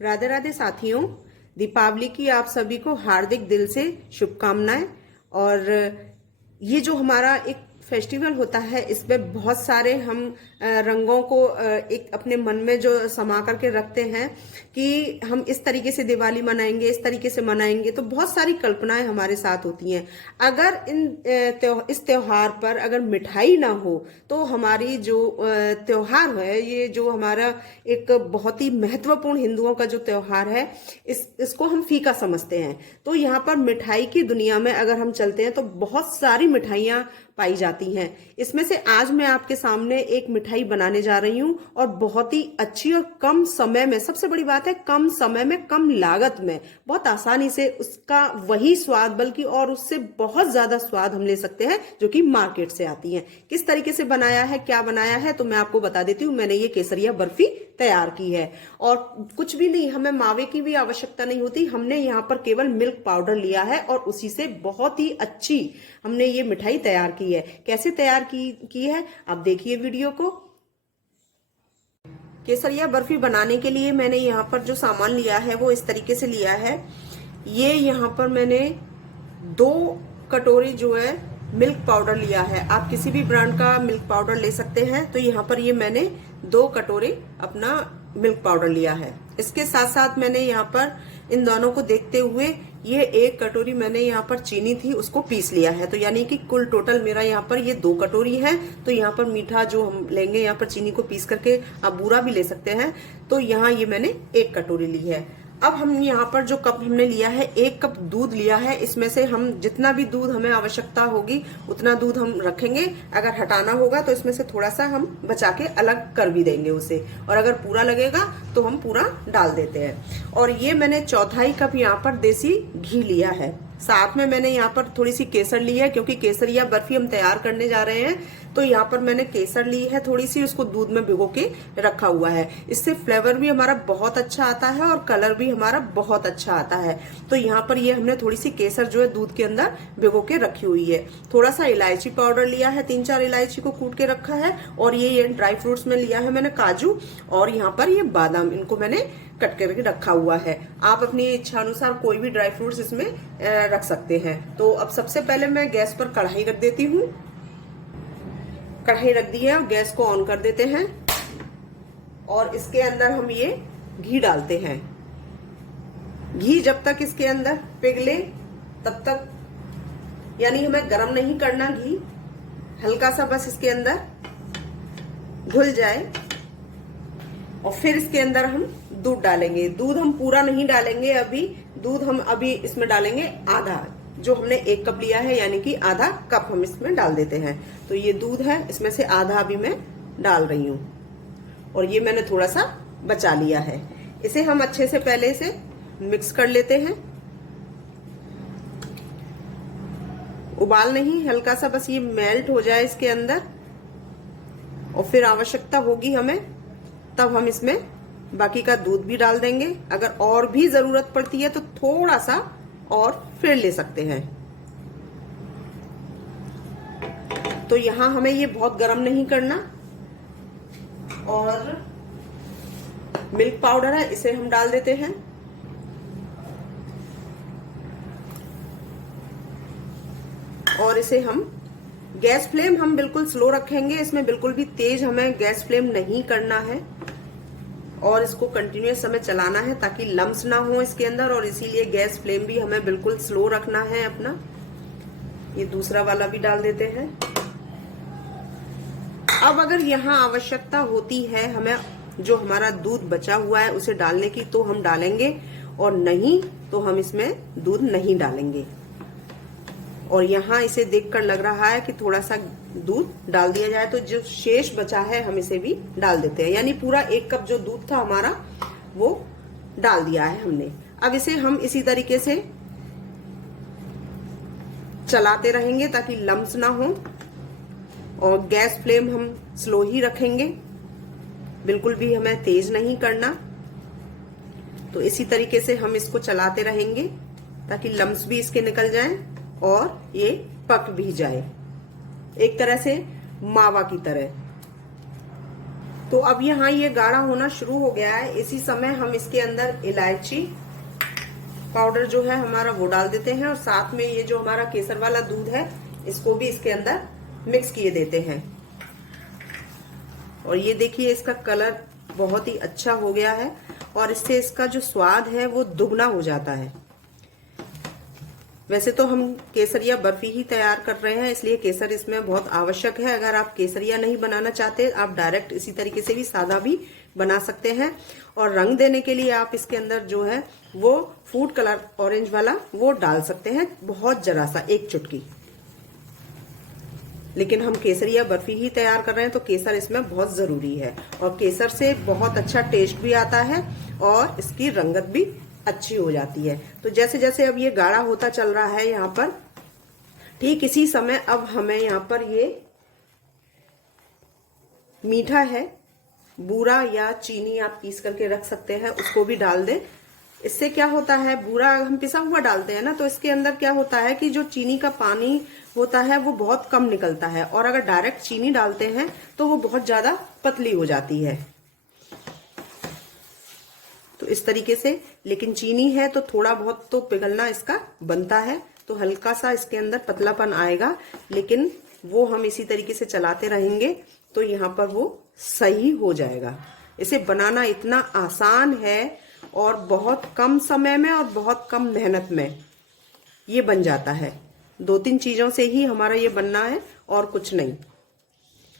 राधे राधे साथियों, दीपावली की आप सभी को हार्दिक दिल से शुभकामनाएं। और ये जो हमारा एक फेस्टिवल होता है, इसमें बहुत सारे हम रंगों को एक अपने मन में जो समा करके रखते हैं कि हम इस तरीके से दिवाली मनाएंगे, इस तरीके से मनाएंगे, तो बहुत सारी कल्पनाएं हमारे साथ होती हैं। अगर इस त्योहार पर अगर मिठाई ना हो तो हमारी जो त्योहार है, ये जो हमारा एक बहुत ही महत्वपूर्ण हिंदुओं का जो त्योहार है, इसको हम फीका समझते हैं। तो यहाँ पर मिठाई की दुनिया में अगर हम चलते हैं तो बहुत सारी मिठाइयां पाई जाती हैं। इसमें से आज मैं आपके सामने एक मिठाई बनाने जा रही हूँ, और बहुत ही अच्छी और कम समय में, सबसे बड़ी बात है कम समय में कम लागत में बहुत आसानी से उसका वही स्वाद, बल्कि और उससे बहुत ज्यादा स्वाद हम ले सकते हैं जो कि मार्केट से आती है। किस तरीके से बनाया है, क्या बनाया है, तो मैं आपको बता देती हूँ। मैंने ये केसरिया बर्फी तैयार की है, और कुछ भी नहीं, हमें मावे की भी आवश्यकता नहीं होती। हमने यहाँ पर केवल मिल्क पाउडर लिया है और उसी से बहुत ही अच्छी हमने ये मिठाई तैयार की है। कैसे तैयार की है आप देखिए वीडियो को। केसरिया बर्फी बनाने के लिए मैंने यहाँ पर जो सामान लिया है वो इस तरीके से लिया है। ये यहाँ पर मैंने 2 कटोरी जो है मिल्क पाउडर लिया है। आप किसी भी ब्रांड का मिल्क पाउडर ले सकते हैं। तो यहाँ पर ये मैंने 2 कटोरी अपना मिल्क पाउडर लिया है। इसके साथ साथ मैंने यहाँ पर इन दोनों को देखते हुए ये 1 कटोरी मैंने यहाँ पर चीनी थी उसको पीस लिया है। तो यानी कि कुल टोटल मेरा यहाँ पर ये 2 कटोरी है। तो यहाँ पर मीठा जो हम लेंगे, यहाँ पर चीनी को पीस करके आप बूरा भी ले सकते हैं। तो यहाँ ये मैंने 1 कटोरी ली है। अब हम यहाँ पर जो कप हमने लिया है, 1 कप दूध लिया है। इसमें से हम जितना भी दूध हमें आवश्यकता होगी उतना दूध हम रखेंगे। अगर हटाना होगा तो इसमें से थोड़ा सा हम बचा के अलग कर भी देंगे उसे, और अगर पूरा लगेगा तो हम पूरा डाल देते हैं। और ये मैंने 1/4 कप यहाँ पर देसी घी लिया है। साथ में मैंने यहाँ पर थोड़ी सी केसर ली है, क्योंकि केसरिया बर्फी हम तैयार करने जा रहे हैं। तो यहाँ पर मैंने केसर ली है थोड़ी सी, उसको दूध में भिगो के रखा हुआ है। इससे फ्लेवर भी हमारा बहुत अच्छा आता है और कलर भी हमारा बहुत अच्छा आता है। तो यहाँ पर ये हमने थोड़ी सी केसर जो है दूध के अंदर भिगो के रखी हुई है। थोड़ा सा इलायची पाउडर लिया है, 3-4 इलायची को कूट के रखा है। और ये ड्राई फ्रूट्स में लिया है मैंने काजू, और यहाँ पर ये बादाम, इनको मैंने कट करके रखा हुआ है। आप अपनी इच्छा अनुसार कोई भी ड्राई फ्रूट्स इसमें रख सकते हैं। तो अब सबसे पहले मैं गैस पर कढ़ाई रख देती हूँ। कढ़ाई रख दी है और गैस को ऑन कर देते हैं, और इसके अंदर हम ये घी डालते हैं। घी जब तक इसके अंदर पिघले तब तक, यानी हमें गरम नहीं करना, घी हल्का सा बस इसके अंदर घुल जाए। और फिर इसके अंदर हम दूध डालेंगे। दूध हम पूरा नहीं डालेंगे अभी, दूध हम अभी इसमें डालेंगे आधा। जो हमने 1 कप लिया है यानी कि आधा कप हम इसमें डाल देते हैं। तो ये दूध है, इसमें से आधा अभी मैं डाल रही हूँ, और ये मैंने थोड़ा सा बचा लिया है। इसे हम अच्छे से पहले से मिक्स कर लेते हैं। उबाल नहीं, हल्का सा बस ये मेल्ट हो जाए इसके अंदर, और फिर आवश्यकता होगी हमें तब हम इसमें बाकी का दूध भी डाल देंगे। अगर और भी जरूरत पड़ती है तो थोड़ा सा और फिर ले सकते हैं। तो यहां हमें ये बहुत गर्म नहीं करना। और मिल्क पाउडर है, इसे हम डाल देते हैं। और इसे हम गैस फ्लेम हम बिल्कुल स्लो रखेंगे। इसमें बिल्कुल भी तेज हमें गैस फ्लेम नहीं करना है, और इसको कंटिन्यूअस हमें चलाना है ताकि लम्स ना हो इसके अंदर। और इसीलिए गैस फ्लेम भी हमें बिल्कुल स्लो रखना है अपना। ये दूसरा वाला भी डाल देते हैं। अब अगर यहाँ आवश्यकता होती है हमें जो हमारा दूध बचा हुआ है उसे डालने की, तो हम डालेंगे, और नहीं तो हम इसमें दूध नहीं डालेंगे। और यहाँ इसे देखकर लग रहा है कि थोड़ा सा दूध डाल दिया जाए, तो जो शेष बचा है हम इसे भी डाल देते हैं। यानी पूरा 1 कप जो दूध था हमारा वो डाल दिया है हमने। अब इसे हम इसी तरीके से चलाते रहेंगे ताकि लम्स ना हो, और गैस फ्लेम हम स्लो ही रखेंगे, बिल्कुल भी हमें तेज नहीं करना। तो इसी तरीके से हम इसको चलाते रहेंगे ताकि लम्स भी इसके निकल जाएं और ये पक भी जाए, एक तरह से मावा की तरह। तो अब यहाँ ये गाढ़ा होना शुरू हो गया है। इसी समय हम इसके अंदर इलायची पाउडर जो है हमारा वो डाल देते हैं, और साथ में ये जो हमारा केसर वाला दूध है इसको भी इसके अंदर मिक्स किए देते हैं। और ये देखिए इसका कलर बहुत ही अच्छा हो गया है, और इससे इसका जो स्वाद है वो दुगना हो जाता है। वैसे तो हम केसरिया बर्फी ही तैयार कर रहे हैं, इसलिए केसर इसमें बहुत आवश्यक है। अगर आप केसरिया नहीं बनाना चाहते, आप डायरेक्ट इसी तरीके से भी सादा भी बना सकते हैं। और रंग देने के लिए आप इसके अंदर जो है वो फूड कलर ऑरेंज वाला वो डाल सकते हैं, बहुत जरा सा, एक चुटकी। लेकिन हम केसरिया बर्फी ही तैयार कर रहे हैं तो केसर इसमें बहुत जरूरी है, और केसर से बहुत अच्छा टेस्ट भी आता है और इसकी रंगत भी अच्छी हो जाती है। तो जैसे जैसे अब ये गाढ़ा होता चल रहा है यहाँ पर, ठीक इसी समय अब हमें यहाँ पर ये मीठा है, बूरा या चीनी आप पीस करके रख सकते हैं, उसको भी डाल दें। इससे क्या होता है, बूरा हम पिसा हुआ डालते हैं ना, तो इसके अंदर क्या होता है कि जो चीनी का पानी होता है वो बहुत कम निकलता है, और अगर डायरेक्ट चीनी डालते हैं तो वो बहुत ज्यादा पतली हो जाती है। तो इस तरीके से, लेकिन चीनी है तो थोड़ा बहुत तो पिघलना इसका बनता है, तो हल्का सा इसके अंदर पतलापन आएगा, लेकिन वो हम इसी तरीके से चलाते रहेंगे तो यहाँ पर वो सही हो जाएगा। इसे बनाना इतना आसान है और बहुत कम समय में और बहुत कम मेहनत में ये बन जाता है। 2-3 चीजों से ही हमारा ये बनना है और कुछ नहीं।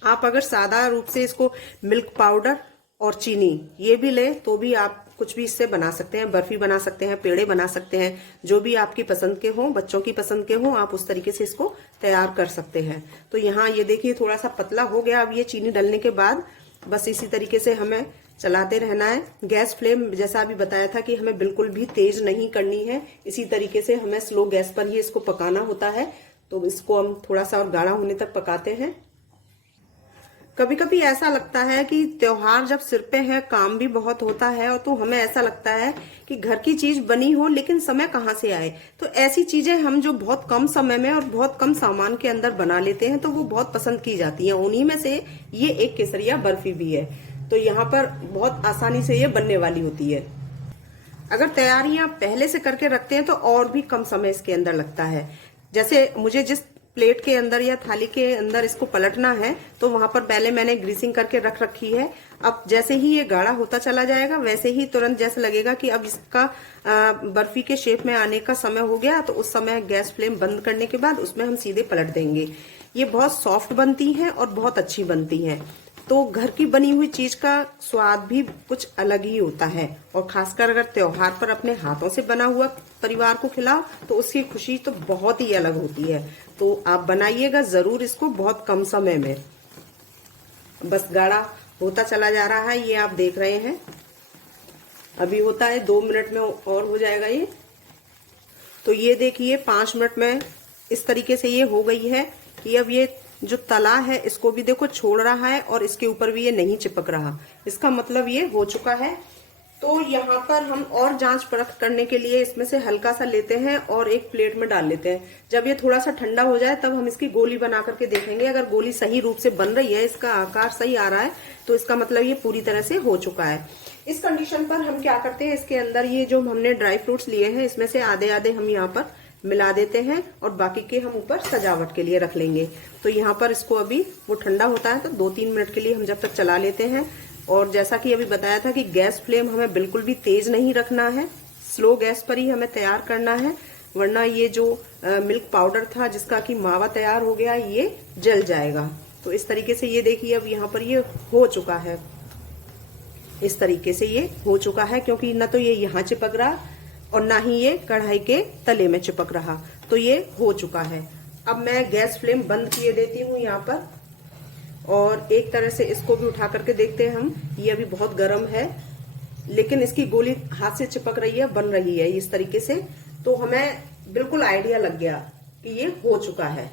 आप अगर सादा रूप से इसको मिल्क पाउडर और चीनी ये भी ले तो भी आप कुछ भी इससे बना सकते हैं, बर्फी बना सकते हैं, पेड़े बना सकते हैं, जो भी आपकी पसंद के हों, बच्चों की पसंद के हों, आप उस तरीके से इसको तैयार कर सकते हैं। तो यहाँ ये देखिए थोड़ा सा पतला हो गया। अब ये चीनी डालने के बाद बस इसी तरीके से हमें चलाते रहना है। गैस फ्लेम जैसा अभी बताया था कि हमें बिल्कुल भी तेज नहीं करनी है, इसी तरीके से हमें स्लो गैस पर ही इसको पकाना होता है। तो इसको हम थोड़ा सा और गाढ़ा होने तक पकाते हैं। कभी कभी ऐसा लगता है कि त्योहार जब सिर पे है, काम भी बहुत होता है, और तो हमें ऐसा लगता है कि घर की चीज बनी हो लेकिन समय कहाँ से आए। तो ऐसी चीजें हम जो बहुत कम समय में और बहुत कम सामान के अंदर बना लेते हैं तो वो बहुत पसंद की जाती है। उन्हीं में से ये एक केसरिया बर्फी भी है। तो यहाँ पर बहुत आसानी से ये बनने वाली होती है। अगर तैयारियां पहले से करके रखते हैं तो और भी कम समय इसके अंदर लगता है। जैसे मुझे जिस प्लेट के अंदर या थाली के अंदर इसको पलटना है तो वहां पर पहले मैंने ग्रीसिंग करके रख रखी है। अब जैसे ही ये गाढ़ा होता चला जाएगा वैसे ही तुरंत जैसे लगेगा कि अब इसका बर्फी के शेप में आने का समय हो गया, तो उस समय गैस फ्लेम बंद करने के बाद उसमें हम सीधे पलट देंगे। ये बहुत सॉफ्ट बनती है और बहुत अच्छी बनती है। तो घर की बनी हुई चीज का स्वाद भी कुछ अलग ही होता है, और खासकर अगर त्योहार पर अपने हाथों से बना हुआ परिवार को खिलाओ तो उसकी खुशी तो बहुत ही अलग होती है। तो आप बनाइएगा जरूर इसको बहुत कम समय में। बस गाढ़ा होता चला जा रहा है, ये आप देख रहे हैं। अभी होता है 2 मिनट में और हो जाएगा ये। तो ये देखिए 5 मिनट में इस तरीके से ये हो गई है कि अब ये जो तला है इसको भी देखो छोड़ रहा है और इसके ऊपर भी ये नहीं चिपक रहा। इसका मतलब ये हो चुका है। तो यहाँ पर हम और जांच परख करने के लिए इसमें से हल्का सा लेते हैं और एक प्लेट में डाल लेते हैं। जब ये थोड़ा सा ठंडा हो जाए तब हम इसकी गोली बना करके देखेंगे। अगर गोली सही रूप से बन रही है, इसका आकार सही आ रहा है, तो इसका मतलब ये पूरी तरह से हो चुका है। इस कंडीशन पर हम क्या करते हैं, इसके अंदर ये जो हमने ड्राई फ्रूट्स लिए हैं इसमें से आधे आधे हम यहाँ पर मिला देते हैं और बाकी के हम ऊपर सजावट के लिए रख लेंगे। तो यहाँ पर इसको अभी वो ठंडा होता है तो 2-3 मिनट के लिए हम जब तक चला लेते हैं। और जैसा कि अभी बताया था कि गैस फ्लेम हमें बिल्कुल भी तेज नहीं रखना है, स्लो गैस पर ही हमें तैयार करना है, वरना ये जो मिल्क पाउडर था जिसका कि मावा तैयार हो गया ये जल जाएगा। तो इस तरीके से ये देखिए अब यहाँ पर ये हो चुका है। इस तरीके से ये हो चुका है, क्योंकि न तो ये यहाँ चिपक रहा और ना ही ये कढ़ाई के तले में चिपक रहा। तो ये हो चुका है। अब मैं गैस फ्लेम बंद किए देती हूँ यहाँ पर, और एक तरह से इसको भी उठा करके देखते हैं हम। ये अभी बहुत गर्म है लेकिन इसकी गोली हाथ से चिपक रही है, बन रही है इस तरीके से। तो हमें बिल्कुल आइडिया लग गया कि ये हो चुका है।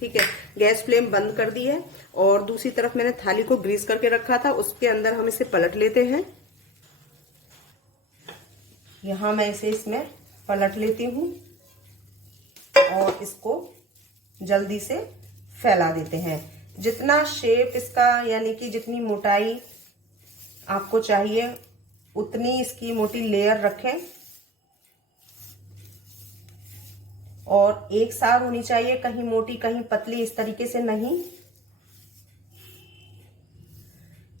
ठीक है, गैस फ्लेम बंद कर दी है और दूसरी तरफ मैंने थाली को ग्रीस करके रखा था, उसके अंदर हम इसे पलट लेते हैं। यहाँ मैं इसे इसमें पलट लेती हूँ और इसको जल्दी से फैला देते हैं। जितना शेप इसका यानी कि जितनी मोटाई आपको चाहिए उतनी इसकी मोटी लेयर रखें और एक साथ होनी चाहिए, कहीं मोटी कहीं पतली, इस तरीके से नहीं।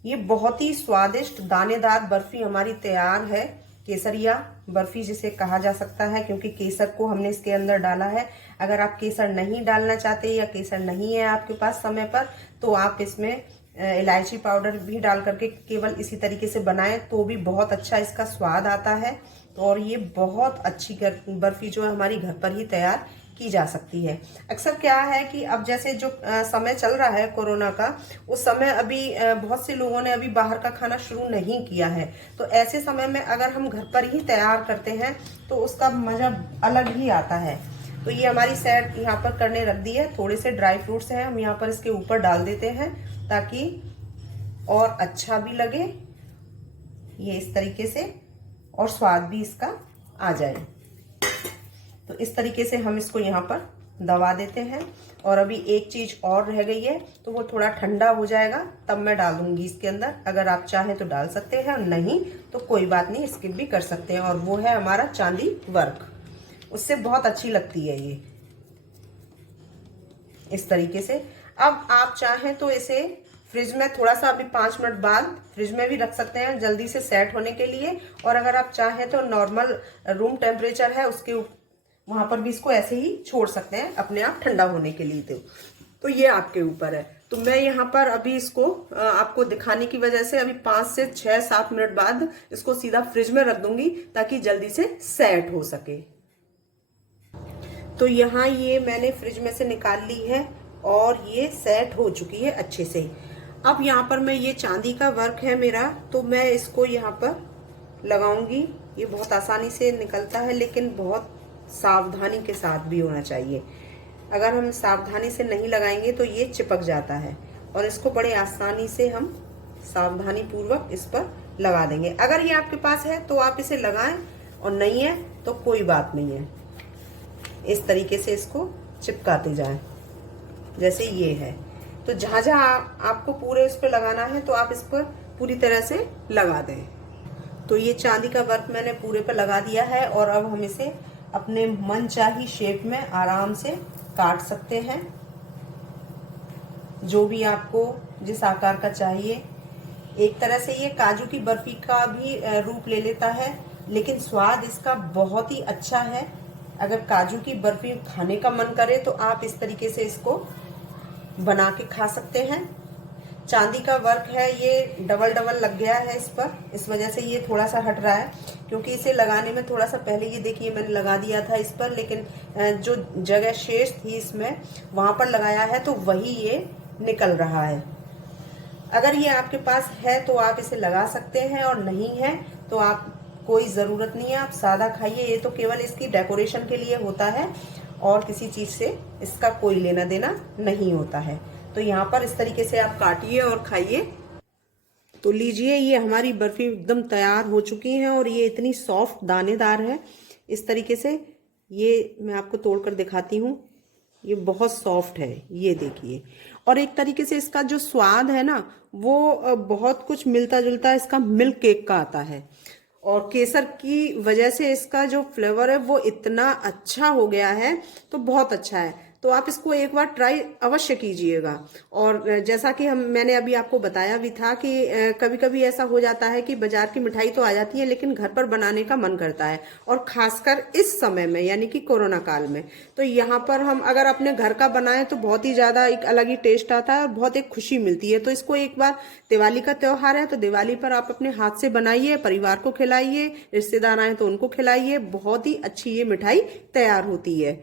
ये बहुत ही स्वादिष्ट दानेदार बर्फी हमारी तैयार है। केसरिया बर्फी जिसे कहा जा सकता है, क्योंकि केसर को हमने इसके अंदर डाला है। अगर आप केसर नहीं डालना चाहते या केसर नहीं है आपके पास समय पर, तो आप इसमें इलायची पाउडर भी डाल करके केवल इसी तरीके से बनाएं तो भी बहुत अच्छा इसका स्वाद आता है। तो और ये बहुत अच्छी बर्फी जो है हमारी घर पर ही तैयार की जा सकती है। अक्सर क्या है कि अब जैसे जो समय चल रहा है कोरोना का, उस समय अभी बहुत से लोगों ने अभी बाहर का खाना शुरू नहीं किया है। तो ऐसे समय में अगर हम घर पर ही तैयार करते हैं तो उसका मजा अलग ही आता है। तो ये हमारी सैड यहाँ पर करने रख दी है। थोड़े से ड्राई फ्रूट्स हैं, हम यहाँ पर इसके ऊपर डाल देते हैं ताकि और अच्छा भी लगे ये इस तरीके से, और स्वाद भी इसका आ जाए। तो इस तरीके से हम इसको यहाँ पर दबा देते हैं। और अभी एक चीज और रह गई है, तो वो थोड़ा ठंडा हो जाएगा तब मैं डालूंगी इसके अंदर। अगर आप चाहें तो डाल सकते हैं, और नहीं तो कोई बात नहीं, स्किप भी कर सकते हैं। और वो है हमारा चांदी वर्क, उससे बहुत अच्छी लगती है ये इस तरीके से। अब आप चाहें तो इसे फ्रिज में थोड़ा सा अभी 5 मिनट बाद फ्रिज में भी रख सकते हैं जल्दी से सेट होने के लिए। और अगर आप चाहें तो नॉर्मल रूम टेम्परेचर है उसके वहां पर भी इसको ऐसे ही छोड़ सकते हैं अपने आप ठंडा होने के लिए। तो ये आपके ऊपर है। तो मैं यहाँ पर अभी इसको आपको दिखाने की वजह से अभी 5 से 6-7 मिनट बाद इसको सीधा फ्रिज में रख दूंगी ताकि जल्दी से सेट हो सके। तो यहाँ ये मैंने फ्रिज में से निकाल ली है और ये सेट हो चुकी है अच्छे से। अब यहाँ पर मैं ये चांदी का वर्क है मेरा, तो मैं इसको यहाँ पर लगाऊंगी। ये बहुत आसानी से निकलता है, लेकिन बहुत सावधानी के साथ भी होना चाहिए। अगर हम सावधानी से नहीं लगाएंगे तो ये चिपक जाता है, और इसको बड़े आसानी से हम सावधानी पूर्वक इस पर लगा देंगे। अगर ये आपके पास है तो आप इसे लगाएं, और नहीं है तो कोई बात नहीं है। इस तरीके से इसको चिपकाते जाएं जैसे ये है। तो जहां जहां आपको पूरे इस पर लगाना है तो आप इस पर पूरी तरह से लगा दें। तो ये चांदी का वर्क मैंने पूरे पर लगा दिया है, और अब हम इसे अपने मनचाही शेप में आराम से काट सकते हैं, जो भी आपको जिस आकार का चाहिए। एक तरह से ये काजू की बर्फी का भी रूप ले लेता है, लेकिन स्वाद इसका बहुत ही अच्छा है। अगर काजू की बर्फी खाने का मन करे तो आप इस तरीके से इसको बना के खा सकते हैं। चांदी का वर्क है, ये डबल लग गया है इस पर, इस वजह से ये थोड़ा सा हट रहा है, क्योंकि इसे लगाने में थोड़ा सा पहले ये देखिए मैंने लगा दिया था इस पर, लेकिन जो जगह शेष थी इसमें वहां पर लगाया है तो वही ये निकल रहा है। अगर ये आपके पास है तो आप इसे लगा सकते हैं, और नहीं है तो आप कोई जरूरत नहीं है, आप सादा खाइए। ये तो केवल इसकी डेकोरेशन के लिए होता है और किसी चीज से इसका कोई लेना देना नहीं होता है। तो यहाँ पर इस तरीके से आप काटिए और खाइए। तो लीजिए, ये हमारी बर्फी एकदम तैयार हो चुकी है, और ये इतनी सॉफ्ट दानेदार है। इस तरीके से ये मैं आपको तोड़कर दिखाती हूँ, ये बहुत सॉफ्ट है, ये देखिए। और एक तरीके से इसका जो स्वाद है ना, वो बहुत कुछ मिलता जुलता इसका मिल्क केक का आता है, और केसर की वजह से इसका जो फ्लेवर है वो इतना अच्छा हो गया है, तो बहुत अच्छा है। तो आप इसको एक बार ट्राई अवश्य कीजिएगा। और जैसा कि मैंने अभी आपको बताया भी था कि कभी कभी ऐसा हो जाता है कि बाजार की मिठाई तो आ जाती है, लेकिन घर पर बनाने का मन करता है, और खासकर इस समय में यानी कि कोरोना काल में। तो यहाँ पर हम अगर अपने घर का बनाएं तो बहुत ही ज्यादा एक अलग ही टेस्ट आता है और बहुत एक खुशी मिलती है। तो इसको एक बार, दिवाली का त्योहार है तो दिवाली पर आप अपने हाथ से बनाइए, परिवार को खिलाइए, रिश्तेदार आए तो उनको खिलाइए। बहुत ही अच्छी ये मिठाई तैयार होती है,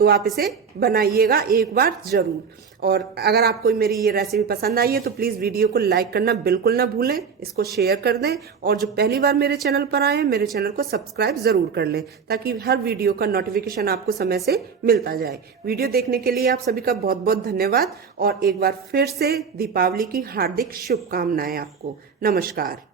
तो आप इसे बनाइएगा एक बार जरूर। और अगर आपको मेरी ये रेसिपी पसंद आई है तो प्लीज वीडियो को लाइक करना बिल्कुल ना भूलें, इसको शेयर कर दें, और जो पहली बार मेरे चैनल पर आए हैं मेरे चैनल को सब्सक्राइब जरूर कर लें, ताकि हर वीडियो का नोटिफिकेशन आपको समय से मिलता जाए। वीडियो देखने के लिए आप सभी का बहुत बहुत धन्यवाद, और एक बार फिर से दीपावली की हार्दिक शुभकामनाएं आपको। नमस्कार।